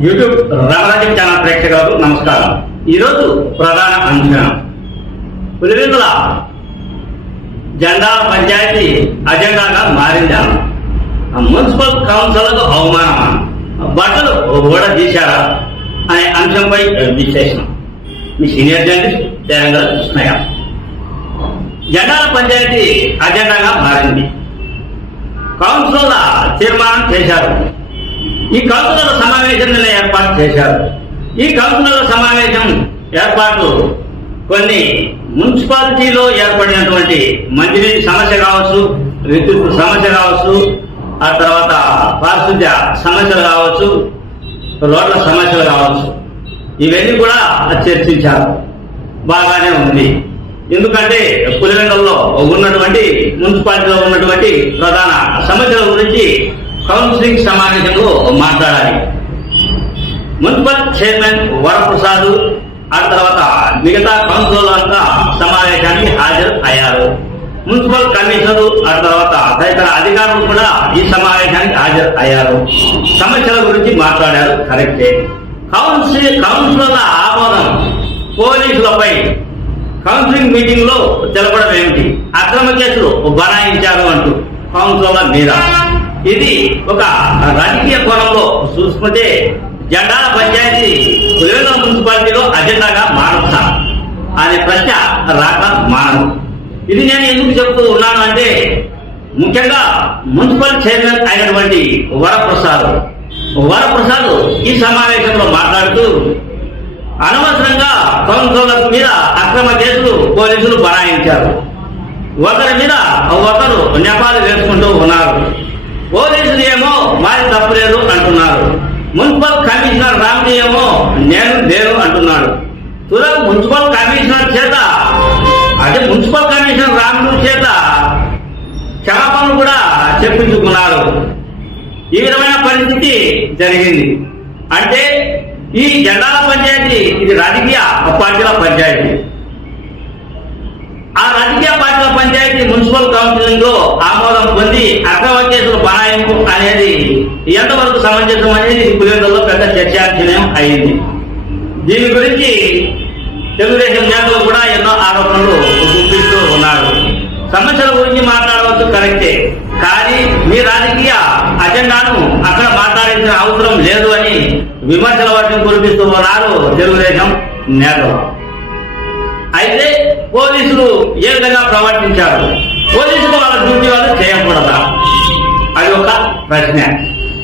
YouTube Ramarajam channel ప్రేక్షకులకు నమస్కారం. ఈరోజు ప్రధాన అంశం. పులివెందుల జెండా పంచాయతీ అజెండాగా మారిందా? మున్సిపల్ కౌన్సిల్కు అవమానమా? బట్టలు కూడా తీశారా? అనే అంశంపై విశ్లేషణ. మీ సీనియర్ జర్నలిస్ట్ తెలంగాణ కృష్ణయ్య. జెండాల పంచాయతీ అజెండాగా మారింది. కౌన్సిల్ తీర్మానం చేశారు. ఈ కౌన్సిలర్ల సమావేశం నిన్న ఏర్పాటు చేశారు. ఈ కౌన్సిలర్ల సమావేశం ఏర్పాటు కొన్ని మున్సిపాలిటీలో ఏర్పడినటువంటి మంచినీటి సమస్య కావచ్చు విద్యుత్ సమస్య కావచ్చు ఆ తర్వాత పారిశుద్ధ్య సమస్యలు కావచ్చు రోడ్ల సమస్యలు కావచ్చు. ఇవన్నీ కూడా చర్చించారు. బాగానే ఉంది. ఎందుకంటే పులివెండల్లో ఉన్నటువంటి మున్సిపాలిటీలో ఉన్నటువంటి ప్రధాన సమస్యల గురించి కౌన్సిలింగ్ సమావేశంలో మాట్లాడాలి. మున్సిపల్ చైర్మన్ వరప్రసాద్ ఆ తర్వాత మిగతా కౌన్సిలర్ అంతా సమావేశానికి హాజరు అయ్యారు. మున్సిపల్ కమిషనర్ ఆ తర్వాత తదితర అధికారులు కూడా ఈ సమావేశానికి హాజరు అయ్యారు. సమస్యల గురించి మాట్లాడారు కరెక్టే. కౌన్సిల్ కౌన్సిలర్ల ఆమోదం పోలీసులపై. కౌన్సిలింగ్ మీటింగ్లో తెలపడం ఏమిటి? అక్రమ కేసులు బనాయించారు అంటూ కౌన్సిలర్ మీద. ఇది ఒక రాజకీయ కోణంలో చూసుకుంటే జెండాల పంచాయతీ పులివెందుల మున్సిపాలిటీలో అజెండాగా మారుతా. అనే ప్రశ్న రాక మానదు. ఇది నేను ఎందుకు చెప్తూ ఉన్నాను అంటే ముఖ్యంగా మున్సిపల్ చైర్మన్ అయినటువంటి వరప్రసాద్ వరప్రసాద్ ఈ సమావేశంలో మాట్లాడుతూ అనవసరంగా కౌన్సిలర్ మీద అక్రమ కేసులు పోలీసులు బనాయించారు. ఒకరి మీద ఒకరు నెపాలు వేసుకుంటూ ఉన్నారు. పోలీసులు ఏమో మాది తప్పులేదు అంటున్నారు మున్సిపల్ కమిషనర్ రామ్జీ ఏమో నేను లేను అంటున్నాడు. తులకు మున్సిపల్ కమిషనర్ చేత అదే మున్సిపల్ కమిషనర్ రాముడు చేత క్షమాపణలు కూడా చెప్పించుకున్నారు. ఈ విధమైన పరిస్థితి జరిగింది. అంటే ఈ జెండాల పంచాయతీ ఇది రాజకీయ పార్టీల పంచాయతీ. ఆ రాజకీయ పంచాయతీ మున్సిపల్ కౌన్సిలింగ్లో ఆమోదం పొంది అక్రమ కేసులు బనాయింపు అనేది ఎంతవరకు సమంజసం అనేది పులివెందులో పెద్ద చర్చాంశనం అయింది. దీని గురించి తెలుగుదేశం నేతలు కూడా ఎన్నో ఆరోపణలు గుర్తిస్తూ ఉన్నారు. సమస్యల గురించి మాట్లాడవచ్చు కరెక్టే. కానీ మీ రాజకీయ అజెండాను అక్కడ మాట్లాడించిన అవసరం లేదు అని విమర్శల వర్గం కురిపిస్తూ ఉన్నారు తెలుగుదేశం నేతలు. అయితే పోలీసులు ఏ విధంగా ప్రవర్తించారు? పోలీసులు వాళ్ళ డ్యూటీ వాళ్ళు చేయకూడదా? అది ఒక ప్రశ్న.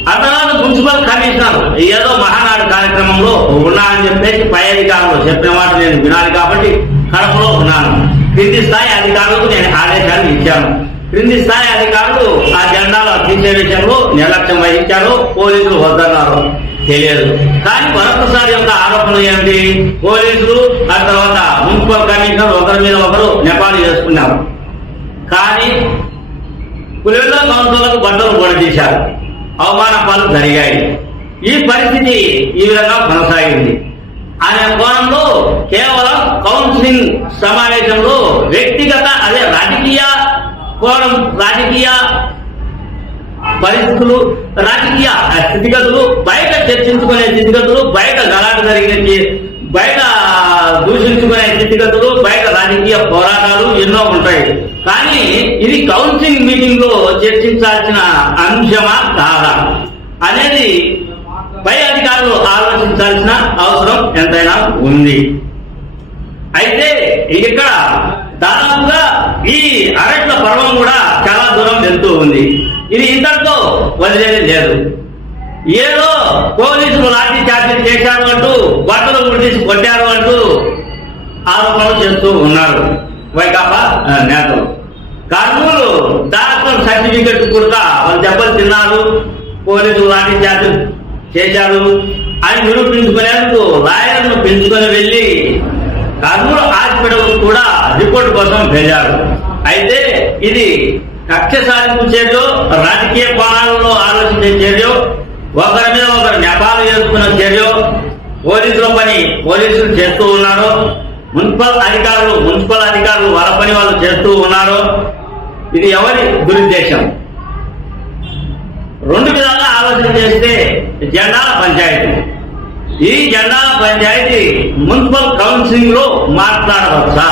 ఆ తర్వాత మున్సిపల్ కమిషనర్ ఏదో మహానాడు కార్యక్రమంలో ఉన్నా అని చెప్పేసి పై అధికారులు చెప్పిన మాట నేను వినాలి కాబట్టి కడపలో ఉన్నాను. క్రింది స్థాయి అధికారులకు నేను ఆదేశాన్ని ఇచ్చాను. క్రింది స్థాయి అధికారులు ఆ జెండాలు తీసే విషయంలో నిర్లక్ష్యం వహించారు పోలీసులు వద్దన్నారు తెలియదు. కానీ మరొకసారి యొక్క ఆరోపణలు ఏంటి? పోలీసులు ఆ తర్వాత మున్సిపల్ కమిషనర్ ఒకరి మీద ఒకరు నెపాలు చేసుకున్నారు. కానీ పులివెల్ల కౌన్సిలర్లకు బట్టలు కూడా తీశారు అవమాన పాలు జరిగాయి. ఈ పరిస్థితి ఈ విధంగా కొనసాగింది. అనే కోణంలో కేవలం కౌన్సిలింగ్ సమావేశంలో వ్యక్తిగత అదే రాజకీయ కోణం రాజకీయ పరిస్థితులు రాజకీయ స్థితిగతులు బయట చర్చించుకునే స్థితిగతులు బయట గలాట జరిగిన బయట దూషించుకునే స్థితిగతులు బయట రాజకీయ పోరాటాలు ఎన్నో ఉంటాయి. కానీ ఇది కౌన్సిలింగ్ మీటింగ్లో చర్చించాల్సిన అంశమా కాదా? అనేది పై అధికారులు ఆలోచించాల్సిన అవసరం ఎంతైనా ఉంది. అయితే ఇక్కడ దాదాపుగా ఈ అరెట్ల పర్వం కూడా చాలా దూరం వెళ్తూ ఉంది. ఇది ఇంతటితో వదిలేది లేదు. ఏదో పోలీసులు లాఠీ చార్జీలు చేశారు అంటూ బట్టలు గుడిసి కొట్టారు అంటూ ఆరోపణలు చేస్తూ ఉన్నారు. వైకాపా నేతలు. కర్నూలు డాక్టర్ సర్టిఫికెట్ కూడా వాళ్ళు దెబ్బలు తిన్నారు పోలీసులు లాఠీ చార్జీలు చేశారు. అని నిరూపించుకునేందుకు లాయర్ను పెంచుకొని వెళ్ళి కర్నూలు హాస్పిటల్ కూడా రిపోర్ట్ కోసం వెళ్ళారు. అయితే ఇది కక్ష సాధింపు చర్యో రాజకీయ కోణాలలో ఆలోచించే చర్యో ఒకరి మీద ఒకరు నెపాలు చేసుకున్న చర్యలు పోలీసుల పని పోలీసులు చేస్తూ ఉన్నారు మున్సిపల్ అధికారులు మున్సిపల్ అధికారులు వాళ్ళ పని వాళ్ళు చేస్తూ ఉన్నారు ఇది ఎవరి దురుద్దేశం? రెండు విధాలుగా ఆలోచన చేస్తే జెండాల పంచాయతీ. ఈ జెండాల పంచాయతీ మున్సిపల్ కౌన్సిలింగ్లో మాట్లాడవచ్చా?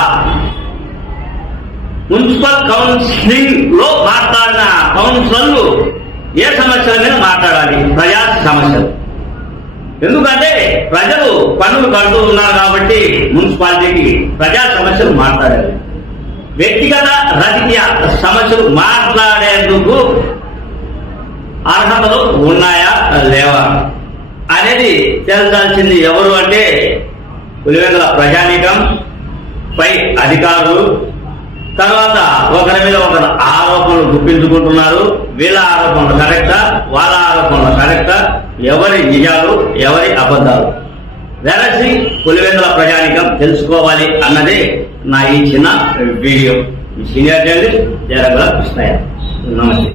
మున్సిపల్ కౌన్సిలింగ్లో మాట్లాడిన కౌన్సిలర్లు ఏ సమస్యల మీద మాట్లాడాలి? ప్రజా సమస్యలు. ఎందుకంటే ప్రజలు పన్నులు కడుతూ ఉన్నారు కాబట్టి మున్సిపాలిటీకి ప్రజా సమస్యలు మాట్లాడాలి. వ్యక్తిగత రాజకీయ సమస్యలు మాట్లాడేందుకు అర్హతలు ఉన్నాయా? లేవా? అనేది తెలుసాల్సింది ఎవరు అంటే పులివెందుల ప్రజానీకం పై అధికారులు. తర్వాత ఒకరి మీద ఒకరు ఆరోపణలు గుప్పించుకుంటున్నారు. వీళ్ళ ఆరోపణలు కరెక్టా? వాళ్ళ ఆరోపణలు కరెక్టా? ఎవరి నిజాలు ఎవరి అబద్ధాలు? వెరసి పులివెందుల ప్రజానికం తెలుసుకోవాలి అన్నదే నా ఈ చిన్న వీడియో. సీనియర్ జర్నలిస్ట్ జరగల కృష్ణయ్య. నమస్తే.